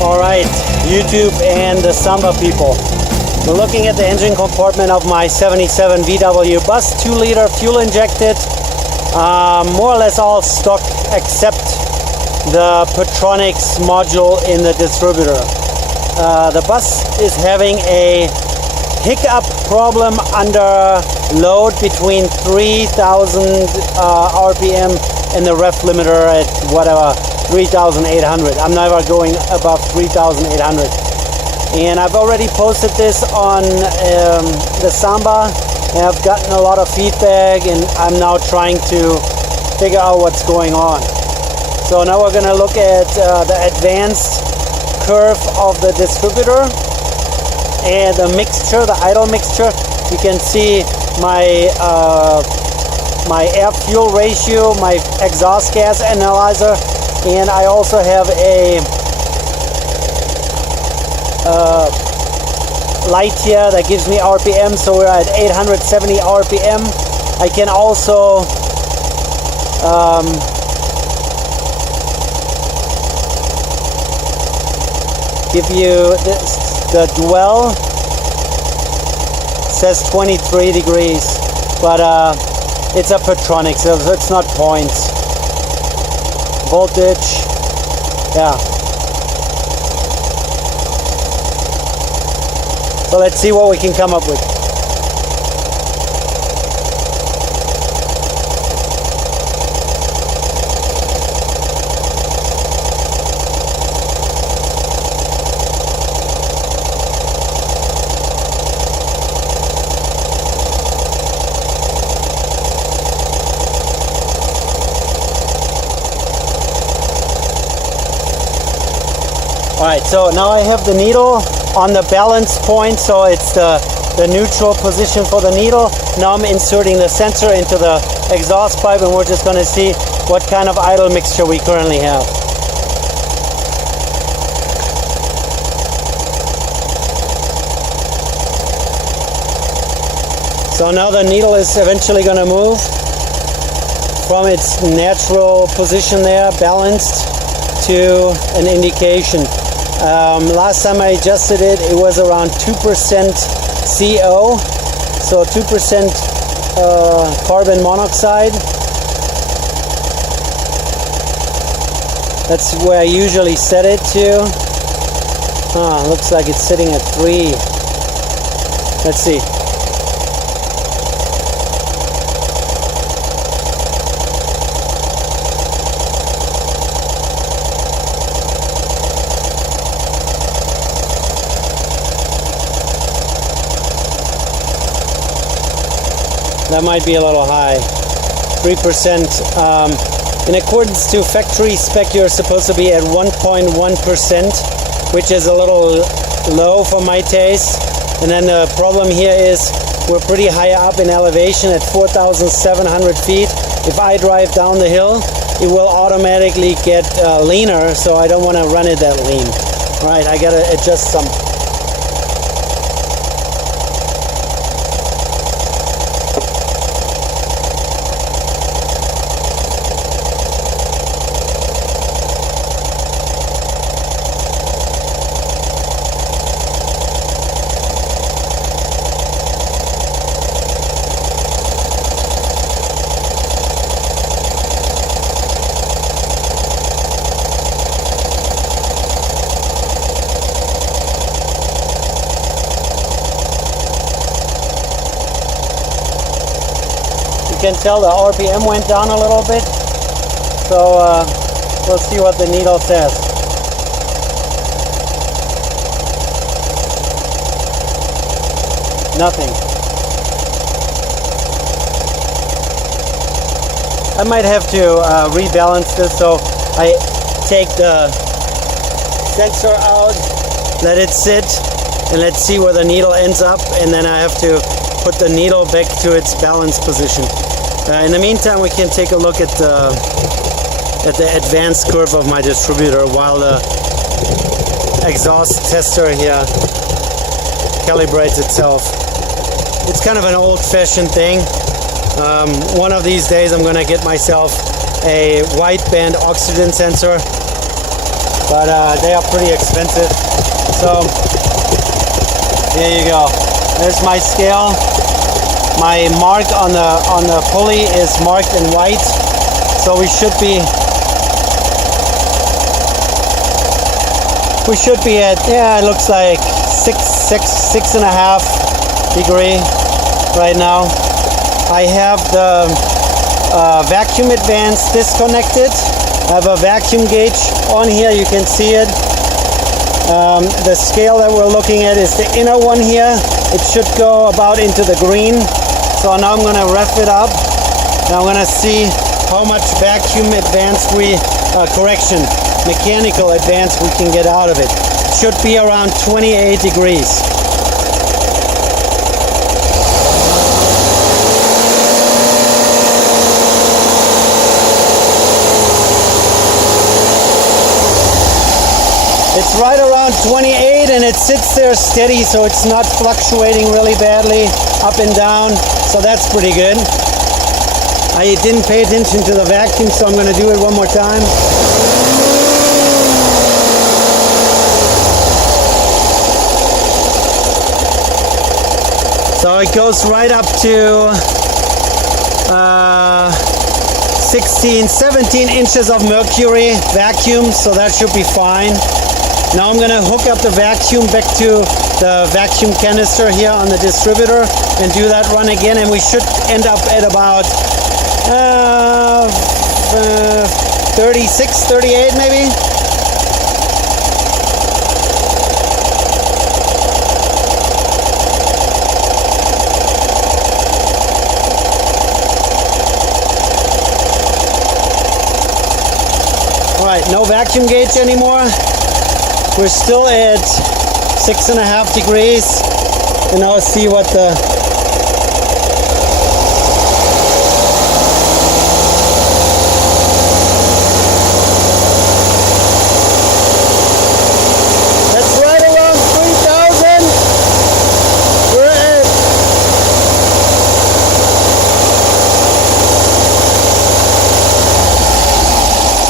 Alright, YouTube and the Samba people. We're looking at the engine compartment of my 77 VW bus, 2-liter fuel injected, more or less all stock except the Petronics module in the distributor. The bus is having a hiccup problem under load between 3000 RPM and the ref limiter at whatever 3,800. I'm never going above 3,800. And I've already posted this on the Samba. I've gotten a lot of feedback and I'm now trying to figure out what's going on. So now we're going to look at the advanced curve of the distributor and the mixture, the idle mixture. You can see my my air-fuel ratio, my exhaust gas analyzer, and I also have a light here that gives me RPM, so we're at 870 RPM. I can also give you this, the dwell says 23 degrees, but it's a Petronics, so it's not points. Voltage, yeah. So let's see what we can come up with. Alright, so now I have the needle on the balance point, so it's the neutral position for the needle. Now I'm inserting the sensor into the exhaust pipe and we're just going to see what kind of idle mixture we currently have. So now the needle is eventually going to move from its natural position there, balanced, to an indication. Last time I adjusted it, it was around 2% CO, so 2% carbon monoxide. That's where I usually set it to. Looks like it's sitting at 3. Let's see. That might be a little high. 3%. In accordance to factory spec, you're supposed to be at 1.1%, which is a little low for my taste. And then the problem here is we're pretty high up in elevation at 4,700 feet. If I drive down the hill, it will automatically get leaner, so I don't want to run it that lean. All right, I gotta adjust some. You can tell the RPM went down a little bit, so we'll see what the needle says. Nothing. I might have to rebalance this, so I take the sensor out, let it sit, and let's see where the needle ends up, and then I have to put the needle back to its balance position. In the meantime, we can take a look at the advanced curve of my distributor while the exhaust tester here calibrates itself. It's kind of an old-fashioned thing. One of these days I'm going to get myself a wideband oxygen sensor but they are pretty expensive. So there you go. There's my scale. My mark on the pulley is marked in white, so we should be at, yeah, it looks like 6.5 degree right now. I have the vacuum advance disconnected. I have a vacuum gauge on here, you can see it. The scale that we're looking at is the inner one here. It should go about into the green. So now I'm gonna ref it up. Now I'm gonna see how much vacuum advance mechanical advance we can get out of it. It should be around 28 degrees. It's right around 28 and it sits there steady, so it's not fluctuating really badly up and down, so that's pretty good. I didn't pay attention to the vacuum, so I'm going to do it one more time. So it goes right up to 16, 17 inches of mercury vacuum, so that should be fine. Now I'm going to hook up the vacuum back to the vacuum canister here on the distributor and do that run again, and we should end up at about 36, 38 maybe. All right, no vacuum gauge anymore. We're still at 6.5 degrees, and now see what the that's right around 3,000. We're at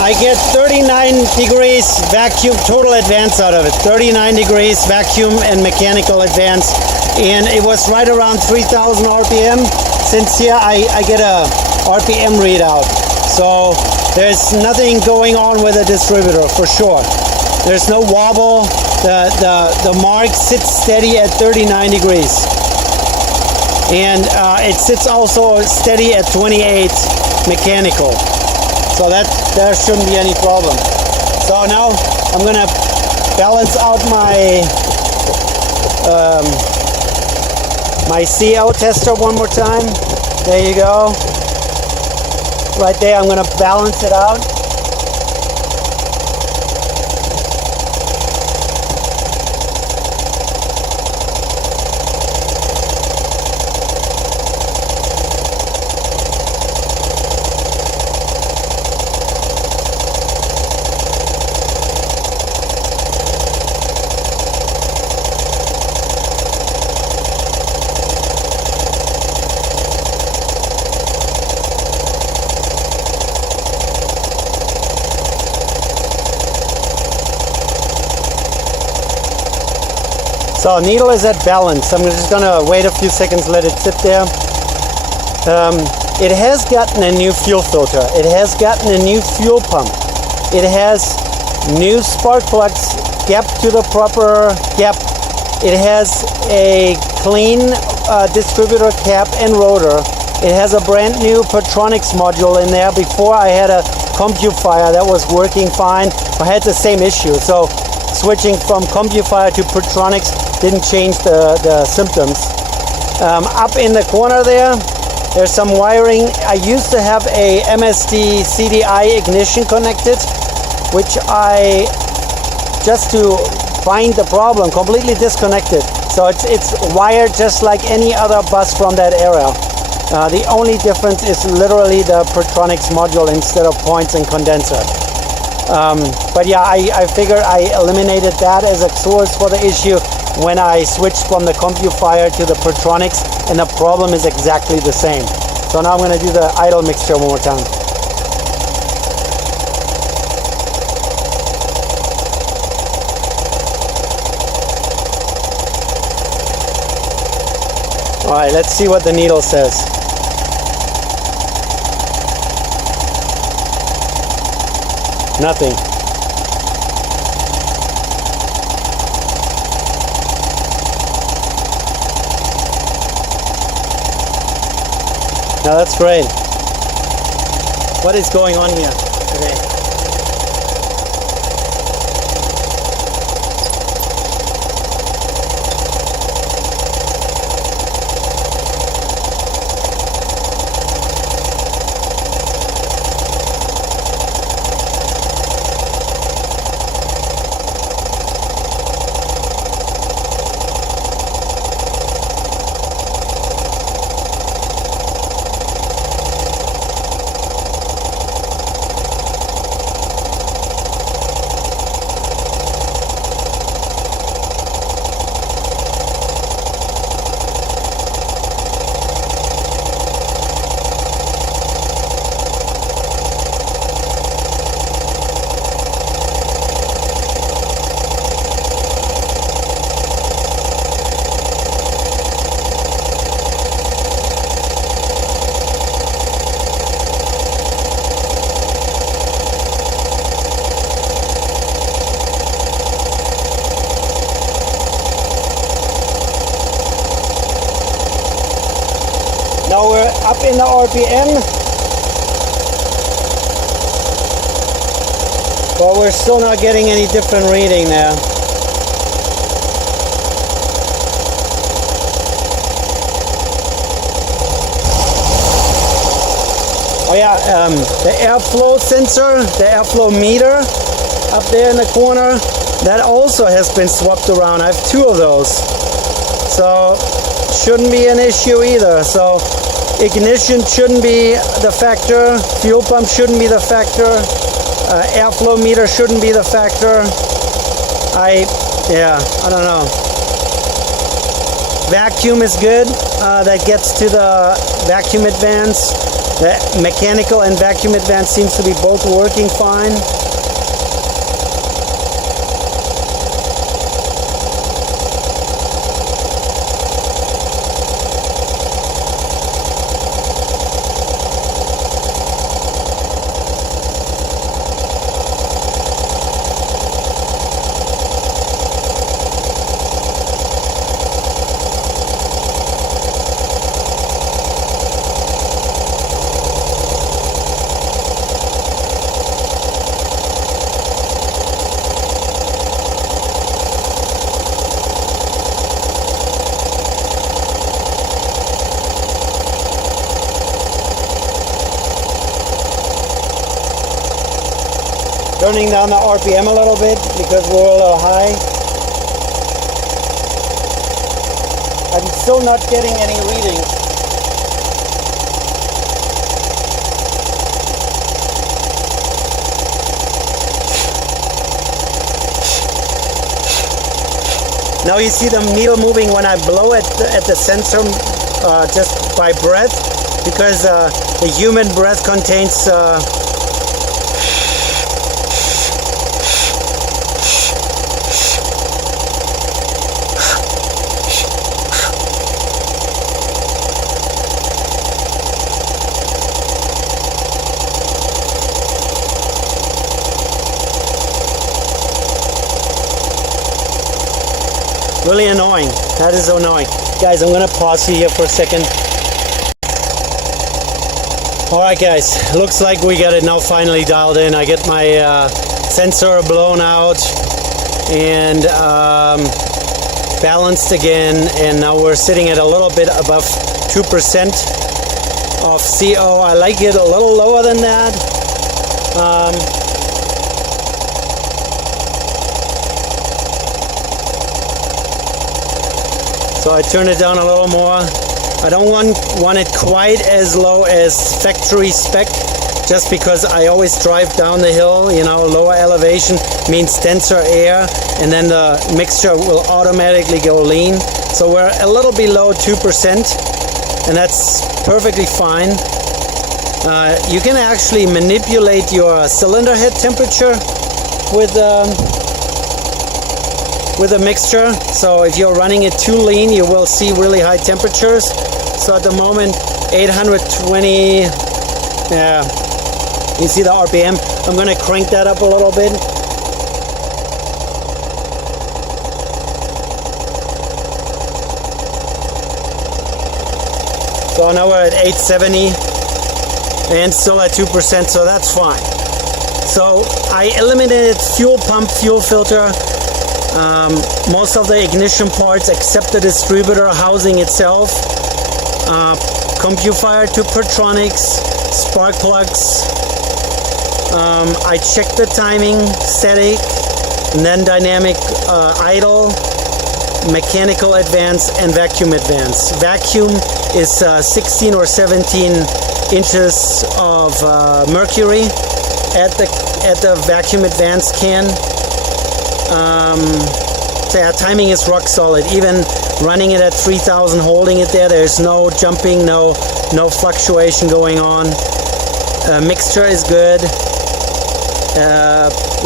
I get 39 degrees vacuum total advance out of it. 39 degrees vacuum and mechanical advance, and it was right around 3,000 RPM. Since here I get a RPM readout, so there's nothing going on with the distributor for sure. There's no wobble. The mark sits steady at 39 degrees, and it sits also steady at 28 mechanical. So there shouldn't be any problem. So now I'm gonna balance out my my CO tester one more time. There you go. Right there, I'm gonna balance it out. So needle is at balance. I'm just gonna wait a few seconds, let it sit there. It has gotten a new fuel filter. It has gotten a new fuel pump. It has new spark plugs gap to the proper gap. It has a clean distributor cap and rotor. It has a brand new Pertronics module in there. Before I had a CompuFire that was working fine. I had the same issue. So switching from CompuFire to Pertronics didn't change the symptoms. Up in the corner there's some wiring. I used to have a MSD CDI ignition connected, which I, just to find the problem, completely disconnected. So it's wired just like any other bus from that era. The only difference is literally the Pertronics module instead of points and condenser. But yeah, I figured I eliminated that as a source for the issue when I switched from the CompuFire to the Pertronics, and the problem is exactly the same. So now I'm going to do the idle mixture one more time. All right, let's see what the needle says. Nothing. Now that's great. What is going on here today? Now we're up in the RPM, but we're still not getting any different reading there. Oh yeah, the airflow sensor, the airflow meter up there in the corner, that also has been swapped around. I have two of those, so shouldn't be an issue either. So ignition shouldn't be the factor, fuel pump shouldn't be the factor, airflow meter shouldn't be the factor. I don't know. Vacuum is good. That gets to the vacuum advance. The mechanical and vacuum advance seems to be both working fine. Turning down the RPM a little bit because we're a little high. I'm still not getting any readings. Now you see the needle moving when I blow at the sensor just by breath, because the human breath contains really annoying. That is annoying. Guys, I'm gonna pause you here for a second. Alright guys, looks like we got it now finally dialed in. I get my sensor blown out and balanced again, and now we're sitting at a little bit above 2% of CO. I like it a little lower than that. So I turn it down a little more. I don't want it quite as low as factory spec, just because I always drive down the hill, you know, lower elevation means denser air, and then the mixture will automatically go lean. So we're a little below 2%, and that's perfectly fine. You can actually manipulate your cylinder head temperature with with the mixture. So if you're running it too lean, you will see really high temperatures. So at the moment 820, yeah, you see the RPM. I'm gonna crank that up a little bit. So now we're at 870 and still at 2%, so that's fine. So I eliminated fuel pump, fuel filter, most of the ignition parts except the distributor housing itself, CompuFire to Pertronics, spark plugs. I checked the timing, static, and then dynamic idle, mechanical advance, and vacuum advance. Vacuum is 16 or 17 inches of mercury at the vacuum advance can. So yeah, timing is rock solid. Even running it at 3,000, holding it there, there's no jumping, no fluctuation going on. Mixture is good.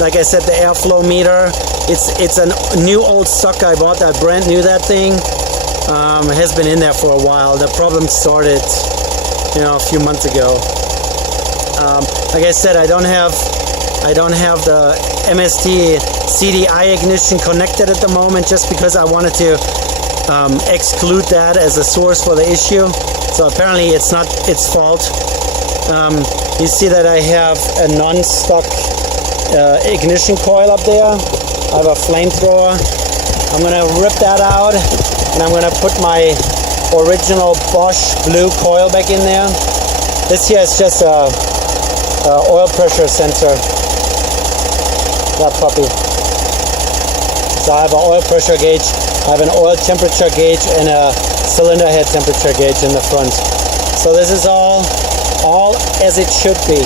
Like I said, the airflow meter, it's a new old stock I bought. I brand new that thing. It has been in there for a while. The problem started, a few months ago. Like I said, I don't have the MST CDI ignition connected at the moment, just because I wanted to exclude that as a source for the issue. So apparently it's not its fault. You see that I have a non-stock ignition coil up there. I have a flamethrower. I'm gonna rip that out and I'm gonna put my original Bosch blue coil back in there. This here is just a oil pressure sensor, that puppy. So I have an oil pressure gauge, I have an oil temperature gauge, and a cylinder head temperature gauge in the front. So this is all as it should be.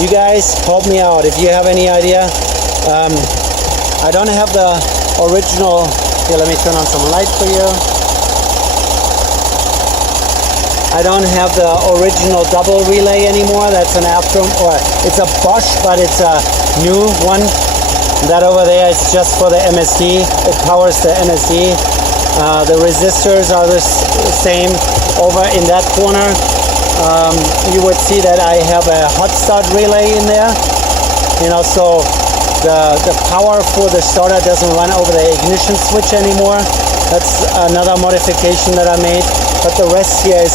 You guys help me out if you have any idea. I don't have the original. Here, let me turn on some light for you. I don't have the original double relay anymore. That's an or it's a Bosch, but it's a new one. That over there is just for the MSD. It powers the MSD. The resistors are the same. Over in that corner, you would see that I have a hot start relay in there. So the power for the starter doesn't run over the ignition switch anymore. That's another modification that I made. But the rest here is,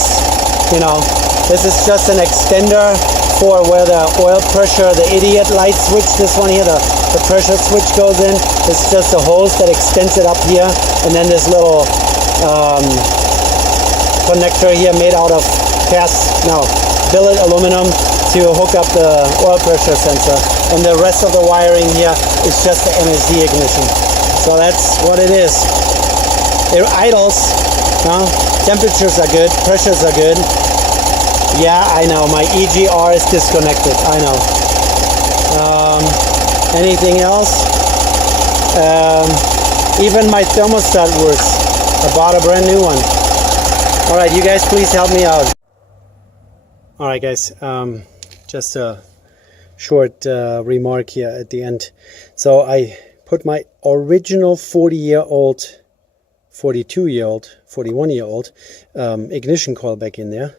this is just an extender for where the oil pressure, the idiot light switch, this one here, the pressure switch goes in. It's just a hose that extends it up here, and then this little connector here made out of billet aluminum to hook up the oil pressure sensor. And the rest of the wiring here is just the MSD ignition. So that's what it is. It idles. Temperatures are good, pressures are good. Yeah, I know, my EGR is disconnected, I know. Anything else? Even my thermostat works. I bought a brand new one. Alright, you guys please help me out. Alright guys, just a short remark here at the end. So I put my original 40-year-old, 42-year-old, 41-year-old ignition coil back in there.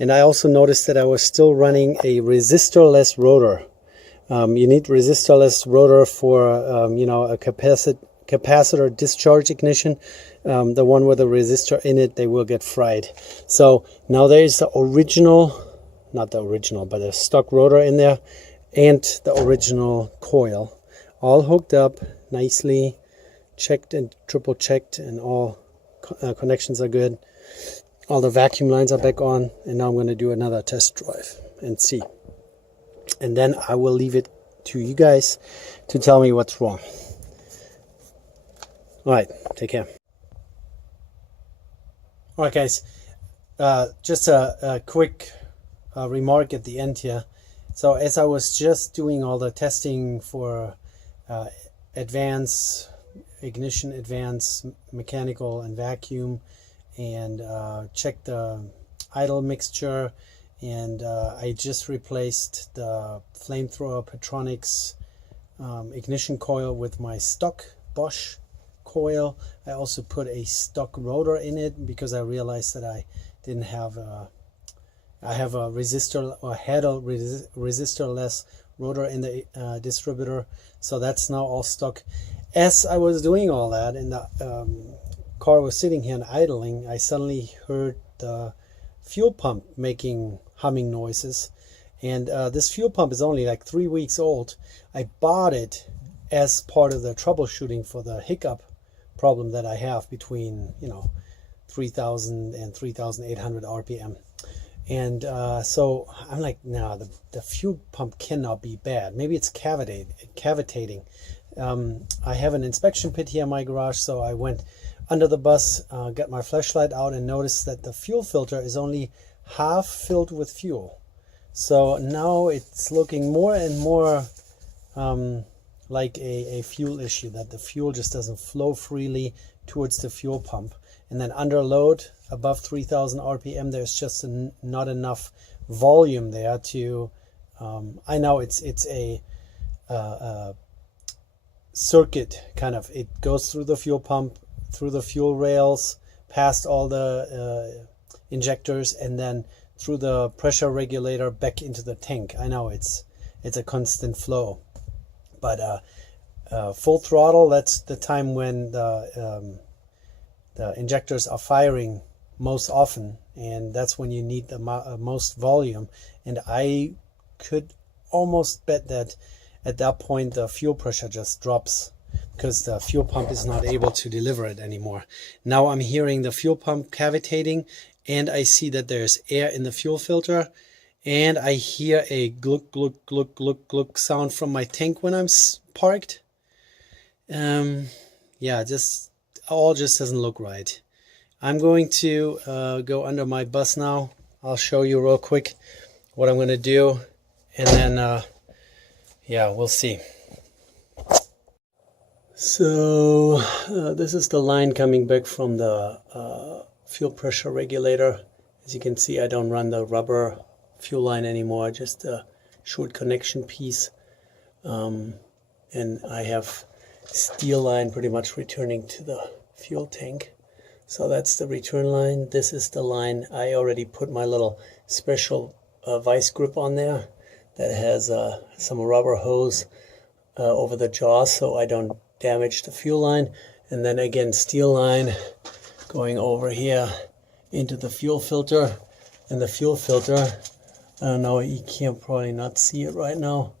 And I also noticed that I was still running a resistorless rotor. You need resistorless rotor for, a capacitor discharge ignition. The one with a resistor in it, they will get fried. So now there is the original, not the original, but a stock rotor in there, and the original coil, all hooked up nicely, checked and triple checked, and all connections are good. All the vacuum lines are back on, and now I'm going to do another test drive and see. And then I will leave it to you guys to tell me what's wrong. Alright, take care. Alright guys, just a quick remark at the end here. So as I was just doing all the testing for ignition advance, mechanical and vacuum, and checked the idle mixture, and I just replaced the flamethrower Pertronics ignition coil with my stock Bosch coil. I also put a stock rotor in it because I realized that I didn't have I have a resistor, or had a resistorless rotor in the distributor, so that's now all stock. As I was doing all that and the car was sitting here and idling, I suddenly heard the fuel pump making humming noises. And this fuel pump is only like 3 weeks old. I bought it as part of the troubleshooting for the hiccup problem that I have between 3,000 and 3,800 RPM. And so I'm like, no, the fuel pump cannot be bad. Maybe it's cavitating. I have an inspection pit here in my garage, so I went under the bus, got my flashlight out, and noticed that the fuel filter is only half filled with fuel. So now it's looking more and more like a fuel issue, that the fuel just doesn't flow freely towards the fuel pump. And then under load, above 3,000 RPM, there's just not enough volume there to, I know it's a circuit kind of. It goes through the fuel pump, through the fuel rails, past all the injectors, and then through the pressure regulator back into the tank. I know it's a constant flow, but full throttle, that's the time when the injectors are firing most often, and that's when you need the most volume. And I could almost bet that at that point the fuel pressure just drops because the fuel pump is not able to deliver it anymore. Now I'm hearing the fuel pump cavitating, and I see that there's air in the fuel filter, and I hear a gluck, gluck, gluck, gluck, gluck sound from my tank when I'm parked. Yeah, just doesn't look right. I'm going to go under my bus now. I'll show you real quick what I'm going to do, and then yeah, we'll see. So this is the line coming back from the fuel pressure regulator. As you can see, I don't run the rubber fuel line anymore, just a short connection piece, and I have steel line pretty much returning to the fuel tank. So that's the return line. This is the line. I already put my little special vice grip on there that has some rubber hose over the jaws so I don't damage the fuel line. And then again, steel line going over here into the fuel filter. And the fuel filter, I don't know, you can probably not see it right now,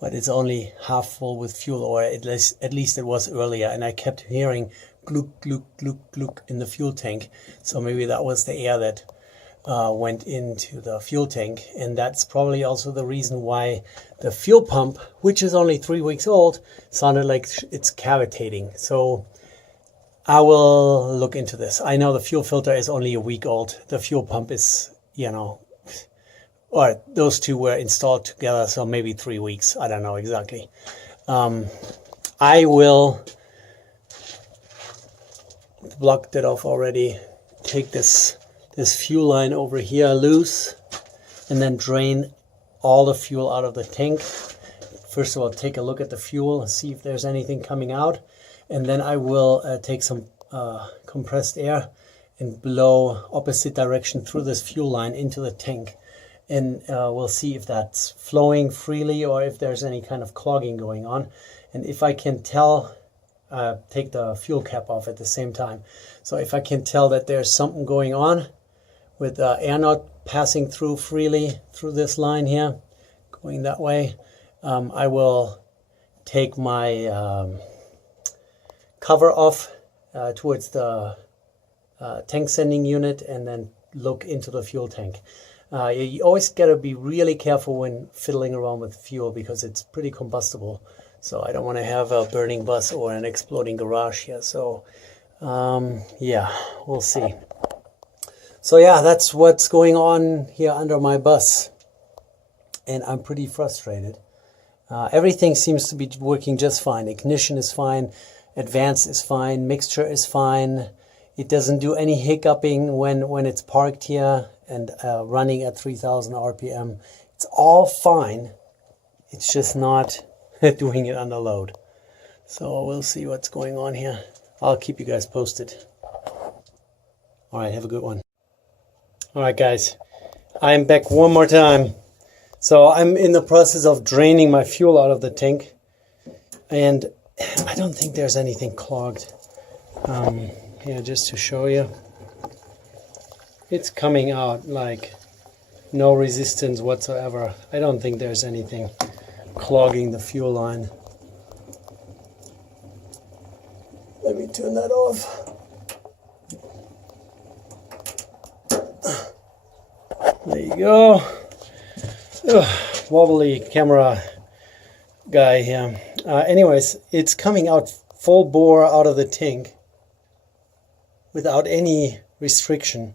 but it's only half full with fuel, or at least it was earlier, and I kept hearing gluk, gluk, gluk, gluk in the fuel tank. So maybe that was the air that went into the fuel tank, and that's probably also the reason why the fuel pump, which is only 3 weeks old, sounded like it's cavitating. So I will look into this. I know the fuel filter is only a week old. The fuel pump is, or those two were installed together, so maybe 3 weeks. I don't know exactly. I will block that off already. Take this fuel line over here loose, and then drain all the fuel out of the tank. First of all, take a look at the fuel and see if there's anything coming out, and then I will take some compressed air and blow opposite direction through this fuel line into the tank, and we'll see if that's flowing freely or if there's any kind of clogging going on. And if I can tell, take the fuel cap off at the same time. So if I can tell that there's something going on with air not passing through freely through this line here, going that way, I will take my cover off towards the tank sending unit and then look into the fuel tank. You always got to be really careful when fiddling around with fuel because it's pretty combustible. So I don't want to have a burning bus or an exploding garage here. So yeah, we'll see. So yeah, that's what's going on here under my bus. And I'm pretty frustrated. Everything seems to be working just fine. Ignition is fine. Advance is fine. Mixture is fine. It doesn't do any hiccuping when it's parked here and running at 3,000 RPM. It's all fine. It's just not doing it under load. So we'll see what's going on here. I'll keep you guys posted. All right, have a good one. All right, guys, I'm back one more time. So I'm in the process of draining my fuel out of the tank, and I don't think there's anything clogged. Here, just to show you, it's coming out like no resistance whatsoever. I don't think there's anything clogging the fuel line. Let me turn that off. There you go. Ugh, wobbly camera guy here. Anyways, it's coming out full bore out of the tank without any restriction.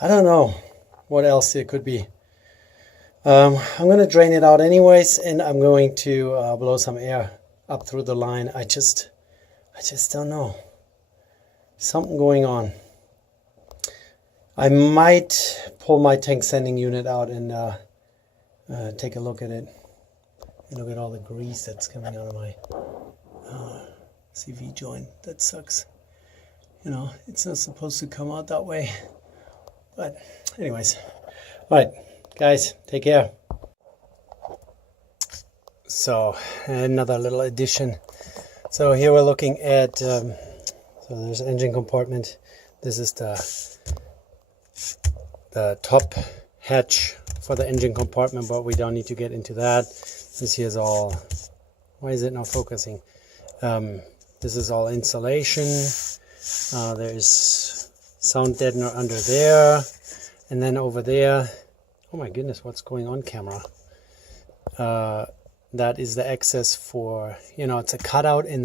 I don't know what else it could be. I'm going to drain it out anyways, and I'm going to blow some air up through the line. I just don't know. Something going on. I might pull my tank sending unit out and take a look at it. And look at all the grease that's coming out of my CV joint. That sucks. You know, it's not supposed to come out that way. But anyways, all right, guys, take care. So another little addition. So here we're looking at, so there's an engine compartment. This is the top hatch for the engine compartment, but we don't need to get into that. This here is all, why is it not focusing? This is all insulation. There's sound deadener under there, and then over there, oh my goodness, what's going on, camera? That is the access for, you know, it's a cutout in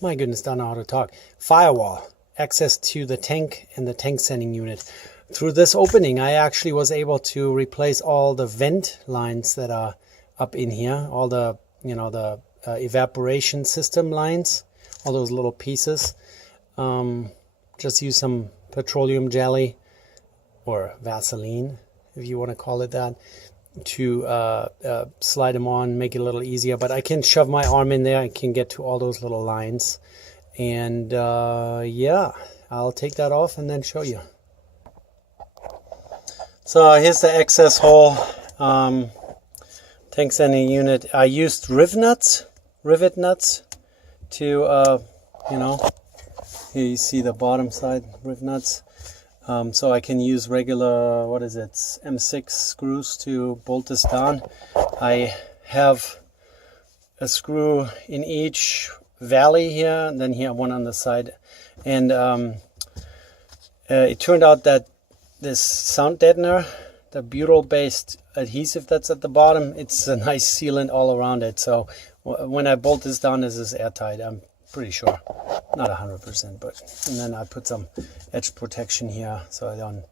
my goodness, don't know how to talk, firewall, access to the tank and the tank sending unit. Through this opening, I actually was able to replace all the vent lines that are up in here, all the, you know, the evaporation system lines, all those little pieces. Just use some petroleum jelly or Vaseline, if you want to call it that, to slide them on, make it a little easier. But I can shove my arm in there. I can get to all those little lines. And yeah, I'll take that off and then show you. So here's the access hole, tank sending unit. I used rivet nuts to, you know, here you see the bottom side rivet nuts. So I can use regular, what is it, M6 screws to bolt this down. I have a screw in each valley here, and then here one on the side. And it turned out that this sound deadener, the butyl-based adhesive that's at the bottom, it's a nice sealant all around it. So when I bolt this down, this is airtight, I'm pretty sure. Not 100%, but, and then I put some edge protection here so I don't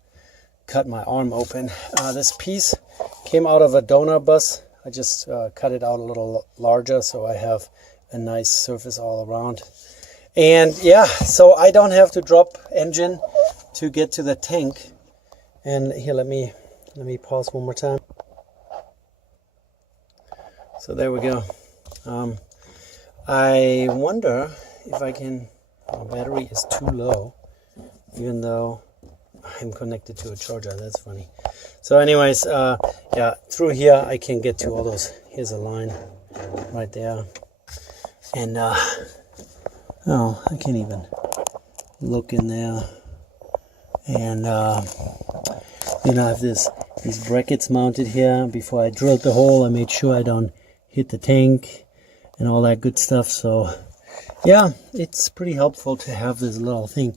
cut my arm open. This piece came out of a donor bus. I just cut it out a little larger so I have a nice surface all around. And yeah, so I don't have to drop engine to get to the tank. And here, let me pause one more time. So there we go. I wonder if I can, my battery is too low, even though I'm connected to a charger. That's funny. So anyways, yeah, through here I can get to all those. Here's a line right there. And oh, I can't even look in there. And you know, I have these brackets mounted here. Before I drilled the hole, I made sure I don't hit the tank and all that good stuff. So yeah, it's pretty helpful to have this little thing,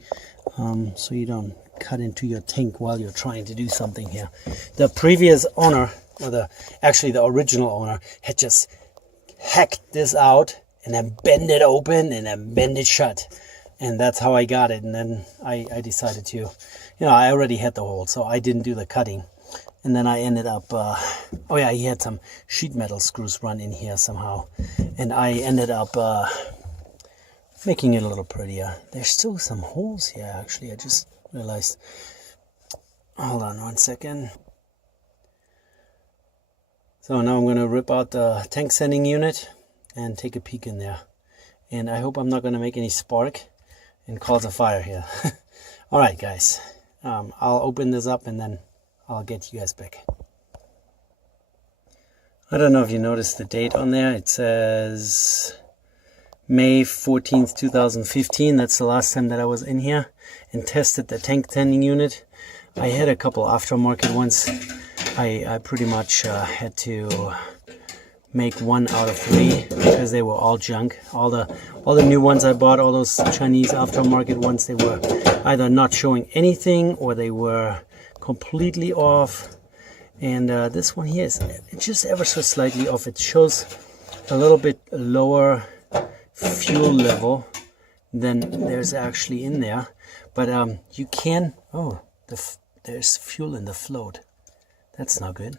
so you don't cut into your tank while you're trying to do something here. The previous owner, or actually the original owner, had just hacked this out and then bend it open and then bend it shut. And that's how I got it. And then I decided to, you know, I already had the hole, so I didn't do the cutting. And then I ended up, oh yeah, he had some sheet metal screws run in here somehow. And I ended up making it a little prettier. There's still some holes here, actually. I just realized. Hold on one second. So now I'm going to rip out the tank sending unit. and take a peek in there. And I hope I'm not going to make any spark and cause a fire here. All right, guys. I'll open this up and then I'll get you guys back. I don't know if you noticed the date on there. It says May 14th, 2015. That's the last time that I was in here and tested the tank tending unit. I had a couple aftermarket ones. I pretty much had to make 1 out of 3 because they were all junk. All the new ones I bought, all those Chinese aftermarket ones, they were either not showing anything or they were completely off. And this one here is just ever so slightly off. It shows a little bit lower fuel level than there's actually in there. But you can, there's fuel in the float. That's not good.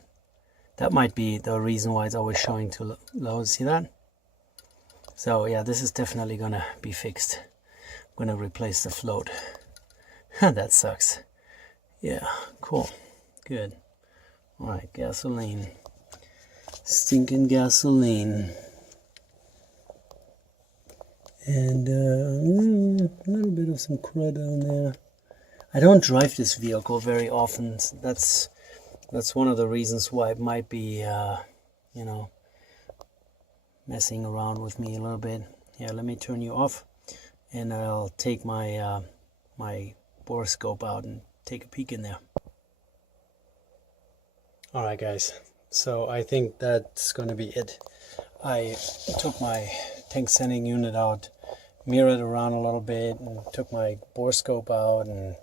That might be the reason why it's always showing too low. See that? So yeah, this is definitely gonna be fixed. I'm gonna replace the float. That sucks. Yeah, cool. Good. Alright, gasoline. Stinking gasoline. And a little bit of some crud on there. I don't drive this vehicle very often. That's one of the reasons why it might be, you know, messing around with me a little bit. Here, let me turn you off, and I'll take my my borescope out and take a peek in there. All right, guys. So I think that's going to be it. I took my tank sending unit out, mirrored around a little bit, and took my borescope out, and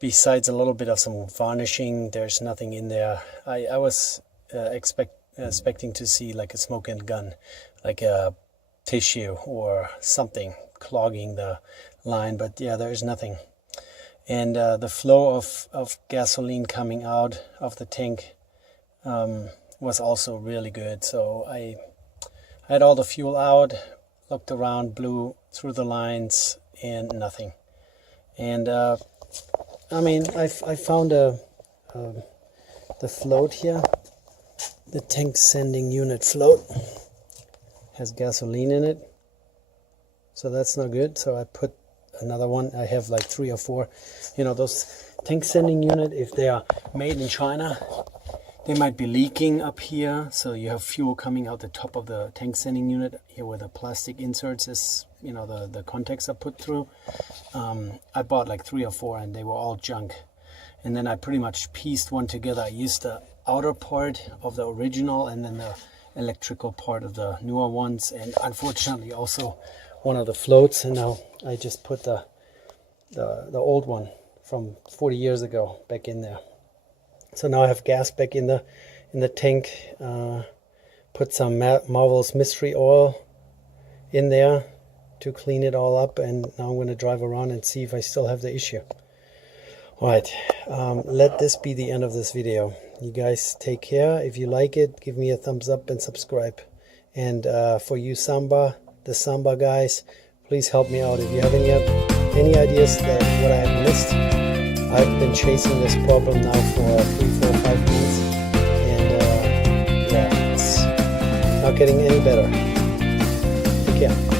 besides a little bit of some varnishing, there's nothing in there. I was expecting to see like a smoke and gun, like a tissue or something clogging the line, but yeah, there's nothing. And the flow of gasoline coming out of the tank was also really good. So I had all the fuel out, looked around, blew through the lines, and nothing. And I mean, I found the float here. The tank sending unit float has gasoline in it, so that's not good. So I put another one. I have like 3 or 4. You know, those tank sending unit, if they are made in China, they might be leaking up here. So you have fuel coming out the top of the tank sending unit here where the plastic inserts is, you know, the contacts are put through. I bought like 3 or 4 and they were all junk. And then I pretty much pieced one together. I used the outer part of the original and then the electrical part of the newer ones, and unfortunately also one of the floats. And now I just put the old one from 40 years ago back in there. So now I have gas back in the tank. Put some Marvel's Mystery Oil in there to clean it all up, and now I'm going to drive around and see if I still have the issue. Alright, let this be the end of this video. You guys take care. If you like it, give me a thumbs up and subscribe. And for you the Samba guys, please help me out. If you have any ideas that what I have missed, I've been chasing this problem now for 3, 4, 5 months, and yeah, it's not getting any better. Take care.